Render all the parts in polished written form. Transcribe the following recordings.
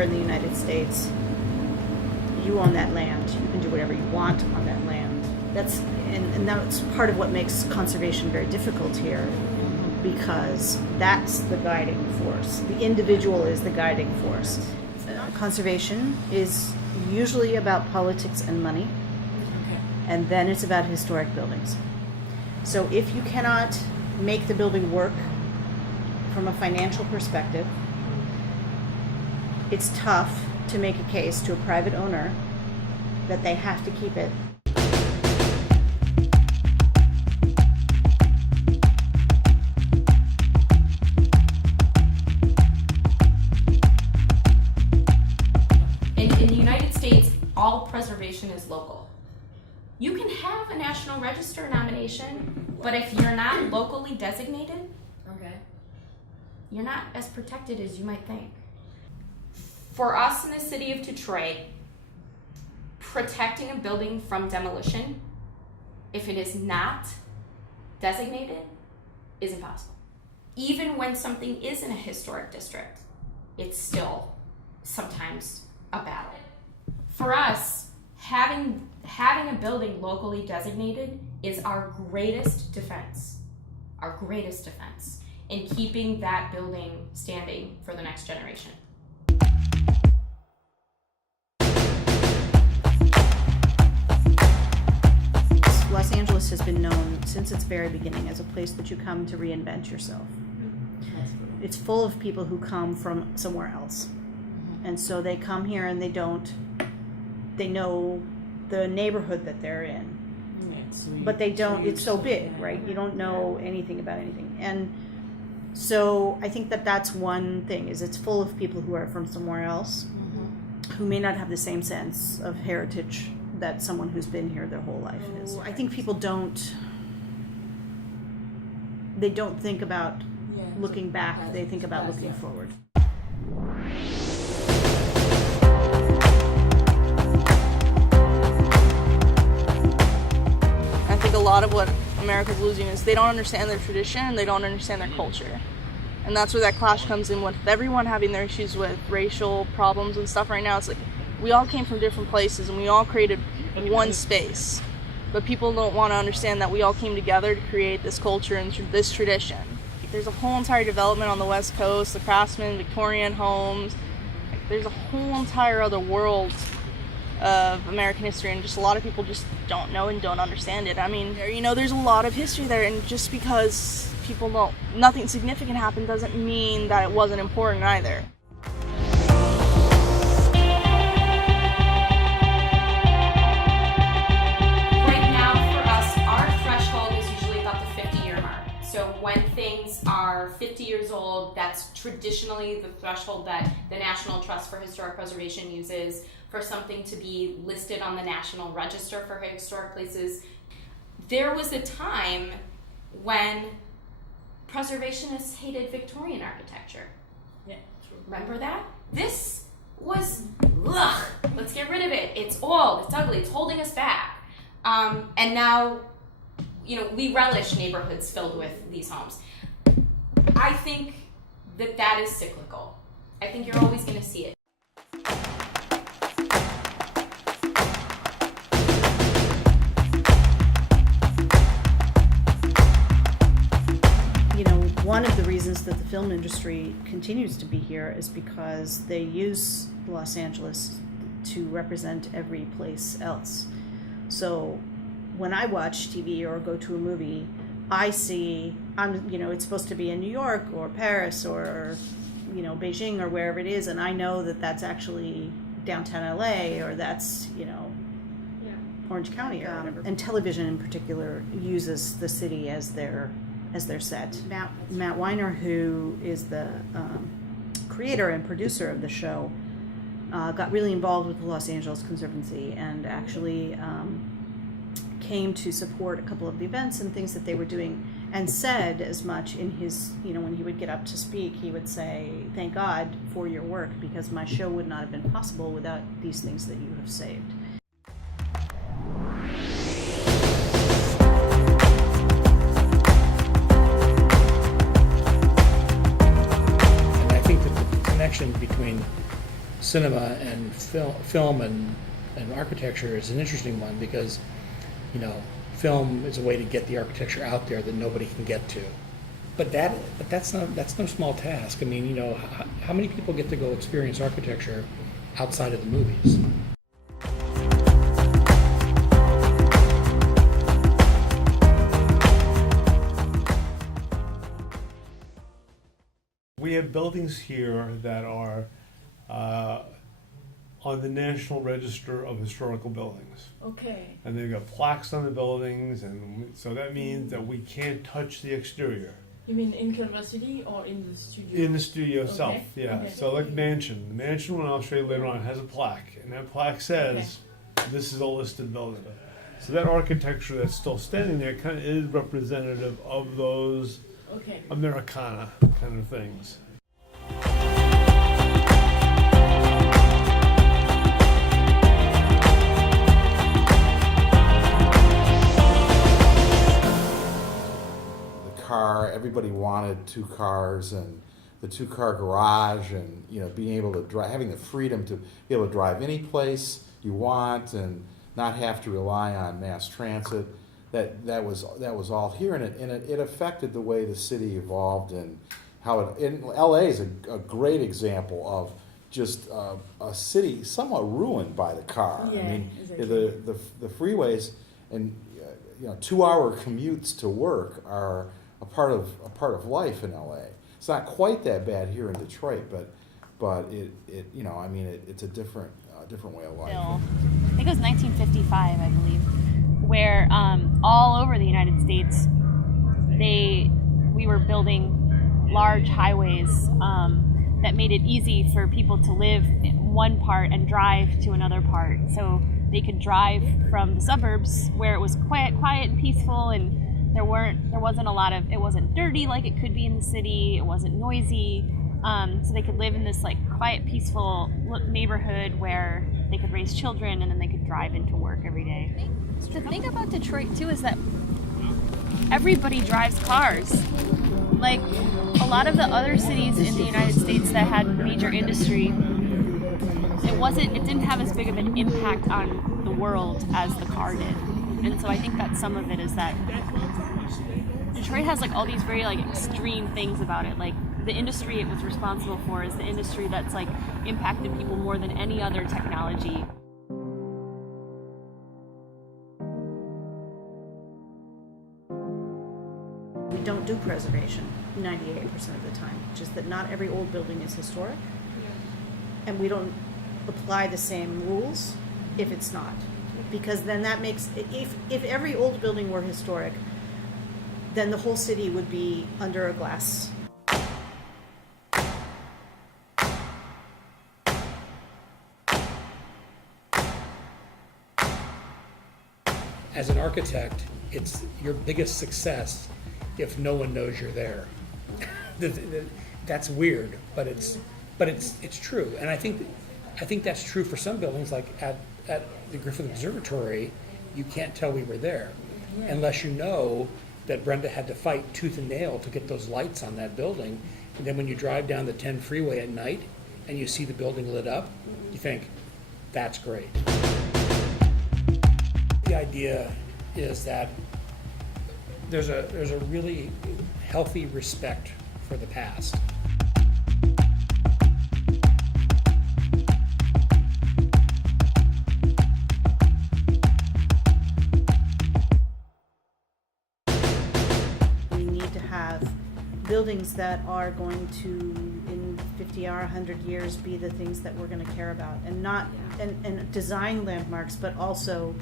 here in the United States, you own that land. You can do whatever you want on that land. And that's part of what makes conservation very difficult here, because that's the guiding force. The individual is the guiding force. Conservation is usually about politics and money, and then it's about historic buildings. So if you cannot make the building work from a financial perspective, it's tough to make a case to a private owner that they have to keep it. In the United States, all preservation is local. You can have a National Register nomination, but if you're not locally designated, you're not as protected as you might think. For us in the city of Detroit, protecting a building from demolition, if it is not designated, is impossible. Even when something is in a historic district, it's still sometimes a battle. For us, having a building locally designated is our greatest defense in keeping that building standing for the next generation. Los Angeles has been known since its very beginning as a place that you come to reinvent yourself. It's full of people who come from somewhere else. And so they come here and they know the neighborhood that they're in. But they don't, it's so big, right? You don't know anything about anything. And so I think that that's one thing, is it's full of people who are from somewhere else, who may not have the same sense of heritage that someone who's been here their whole life is. I think people don't think about looking back, they think about looking forward. I think a lot of what America's losing is they don't understand their tradition and they don't understand their culture. And that's where that clash comes in with everyone having their issues with racial problems and stuff right now. It's like we all came from different places and we all created one space. But people don't want to understand that we all came together to create this culture and this tradition. There's a whole entire development on the West Coast, the Craftsman, Victorian homes. There's a whole entire other world of American history, and just a lot of people just don't know and don't understand it. I mean, there's a lot of history there, and just because nothing significant happened doesn't mean that it wasn't important either. Right now for us, our threshold is usually about the 50-year mark. So when things are 50 years old, that's traditionally the threshold that the National Trust for Historic Preservation uses for something to be listed on the National Register for Historic Places. There was a time when preservationists hated Victorian architecture. Yeah, true. Remember that? This was, ugh, let's get rid of it. It's old, it's ugly, it's holding us back. And now, we relish neighborhoods filled with these homes. I think that is cyclical. I think you're always going to see it. One of the reasons that the film industry continues to be here is because they use Los Angeles to represent every place else. So when I watch TV or go to a movie, I see, it's supposed to be in New York or Paris or, Beijing or wherever it is, and I know that that's actually downtown LA or that's, Orange County or whatever. And television in particular uses the city as their set. Matt Weiner, who is the creator and producer of the show, got really involved with the Los Angeles Conservancy and actually came to support a couple of the events and things that they were doing, and said as much in his, when he would get up to speak, he would say, "Thank God for your work, because my show would not have been possible without these things that you have saved." Between cinema and film and architecture is an interesting one because, film is a way to get the architecture out there that nobody can get to. But that's no small task. I mean, how many people get to go experience architecture outside of the movies? We have buildings here that are on the National Register of Historical Buildings. Okay. And they've got plaques on the buildings, and so that means that we can't touch the exterior. You mean in Culver City or in the studio? In the studio itself, Okay. yeah. Okay. So like mansion. The mansion one I'll show you later on has a plaque, and that plaque says this is a listed building. So that architecture that's still standing there kind of is representative of those Okay. Americana kind of things. Car, everybody wanted two cars and the two-car garage, and being able to drive, having the freedom to be able to drive any place you want and not have to rely on mass transit. That was all here, and it affected the way the city evolved and how it. In LA is a great example of just a city somewhat ruined by the car. Yeah, I mean, exactly. the freeways and 2-hour commutes to work are a part of life in LA. It's not quite that bad here in Detroit, but it's a different way of life. Bill, I think it was 1955, I believe, where all over the United States, we were building large highways that made it easy for people to live in one part and drive to another part. So they could drive from the suburbs where it was quiet and peaceful, and it wasn't dirty like it could be in the city. It wasn't noisy. So they could live in this quiet, peaceful neighborhood where they could raise children and then they could drive into work every day. The thing about Detroit too is that everybody drives cars. Like a lot of the other cities in the United States that had major industry, it didn't have as big of an impact on the world as the car did. And so I think that some of it is that Detroit has all these very extreme things about it. Like the industry it was responsible for is the industry that's impacted people more than any other technology. We don't do preservation 98% of the time, just that not every old building is historic, and we don't apply the same rules if it's not, because then that makes, if every old building were historic, then the whole city would be under a glass. As an architect, it's your biggest success if no one knows you're there. That's weird, but it's true, and I think that's true for some buildings. Like at the Griffith Observatory, you can't tell we were there unless you know that Brenda had to fight tooth and nail to get those lights on that building. And then when you drive down the 10 freeway at night and you see the building lit up, you think, that's great. The idea is that there's a really healthy respect for the past. We need to have buildings that are going to, in 50 or 100 years, be the things that we're going to care about, and not and design landmarks, but also,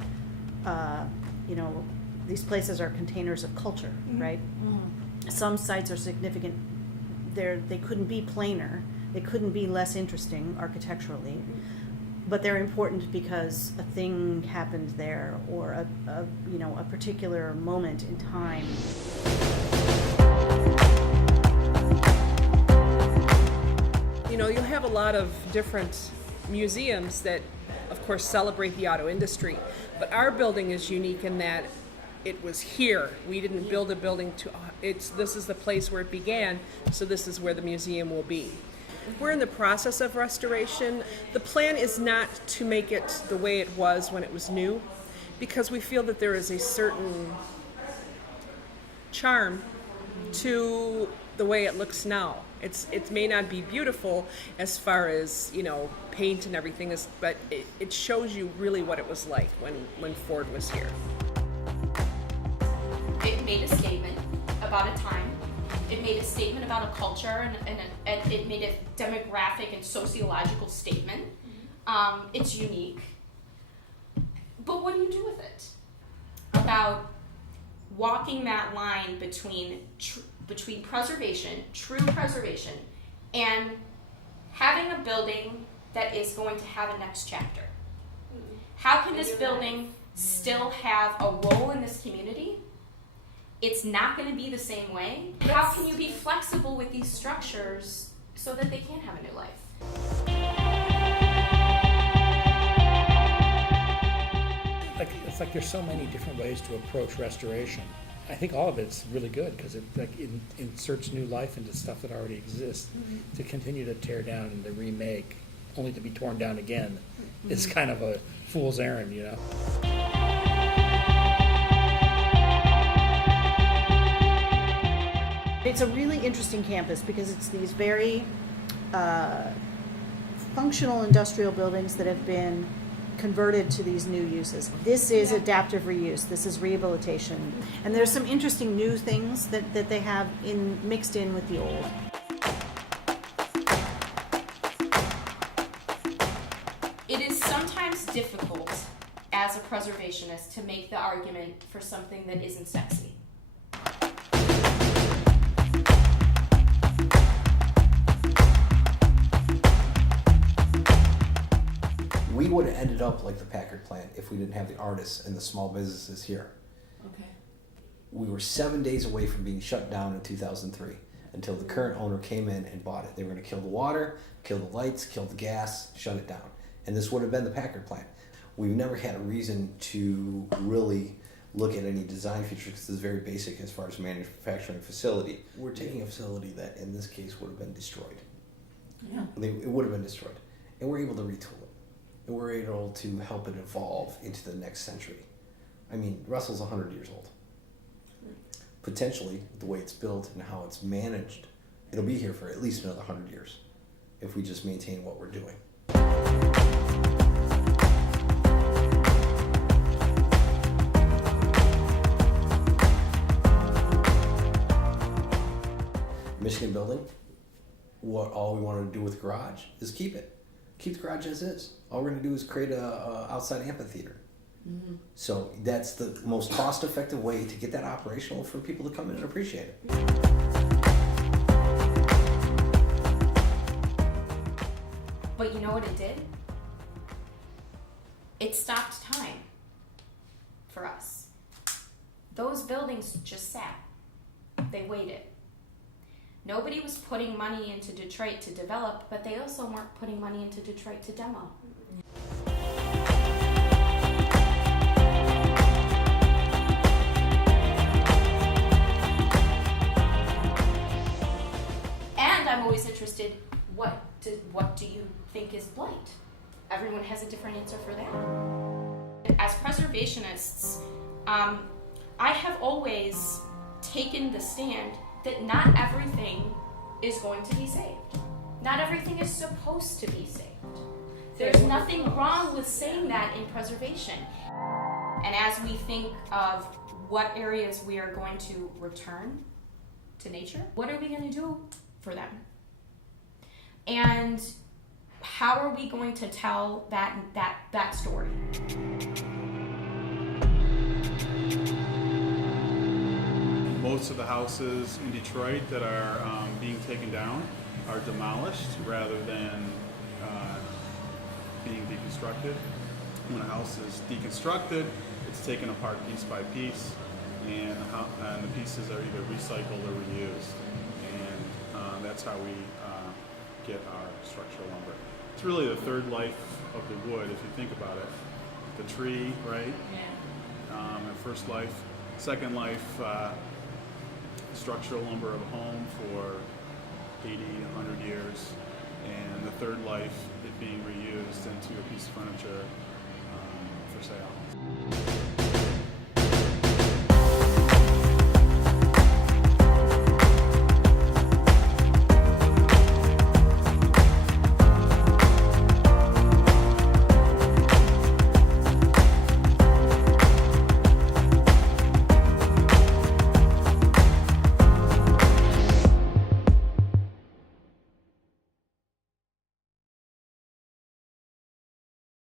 these places are containers of culture, right? Mm-hmm. Some sites are significant. They couldn't be plainer. They couldn't be less interesting architecturally, but they're important because a thing happened there, or a particular moment in time. You have a lot of different museums that, of course, celebrate the auto industry, but our building is unique in that it was here. We didn't build a building this is the place where it began, so this is where the museum will be. we're in the process of restoration. The plan is not to make it the way it was when it was new, because we feel that there is a certain charm to the way it looks now. It may not be beautiful as far as, you know, paint and everything is, but it shows you really what it was like when Ford was here. It made a statement about a time. It made a statement about a culture, and it made a demographic and sociological statement. It's unique. But what do you do with it? About walking that line between preservation, true preservation, and having a building that is going to have a next chapter. How can this building still have a role in this community? It's not going to be the same way. How can you be flexible with these structures so that they can have a new life? It's like there's so many different ways to approach restoration. I think all of it's really good because it inserts new life into stuff that already exists. To continue to tear down and to remake, only to be torn down again, is kind of a fool's errand, you know. It's a really interesting campus because it's these very functional industrial buildings that have been converted to these new uses. This is adaptive reuse. This is rehabilitation. And there's some interesting new things that they have mixed in with the old. It is sometimes difficult as a preservationist to make the argument for something that isn't sexy. We would have ended up like the Packard plant if we didn't have the artists and the small businesses here. Okay. We were 7 days away from being shut down in 2003 until the current owner came in and bought it. They were going to kill the water, kill the lights, kill the gas, shut it down. And this would have been the Packard plant. We've never had a reason to really look at any design features because it's very basic as far as manufacturing facility. We're taking a facility that in this case would have been destroyed. Yeah. It would have been destroyed. And we're able to retool it. And we're able to help it evolve into the next century. I mean, Russell's 100 years old. Potentially, the way it's built and how it's managed, it'll be here for at least another 100 years if we just maintain what we're doing. Michigan building, all we wanted to do with the garage is keep it. Keep the garage as is. All we're going to do is create a outside amphitheater. Mm-hmm. So that's the most cost-effective way to get that operational for people to come in and appreciate it. But you know what it did? It stopped time for us. Those buildings just sat. They waited. Nobody was putting money into Detroit to develop, but they also weren't putting money into Detroit to demo. And I'm always interested, what do you think is blight? Everyone has a different answer for that. As preservationists, I have always taken the stand that not everything is going to be saved. Not everything is supposed to be saved. There's nothing wrong with saying that in preservation. And as we think of what areas we are going to return to nature, what are we going to do for them? And how are we going to tell that story? Most of the houses in Detroit that are being taken down are demolished rather than being deconstructed. When a house is deconstructed, it's taken apart piece by piece, and the pieces are either recycled or reused. And that's how we get our structural lumber. It's really the third life of the wood, if you think about it. The tree, right? Yeah. And first life. Second life, structural lumber of a home for 80, 100 years. and the third life it being reused into a piece of furniture for sale.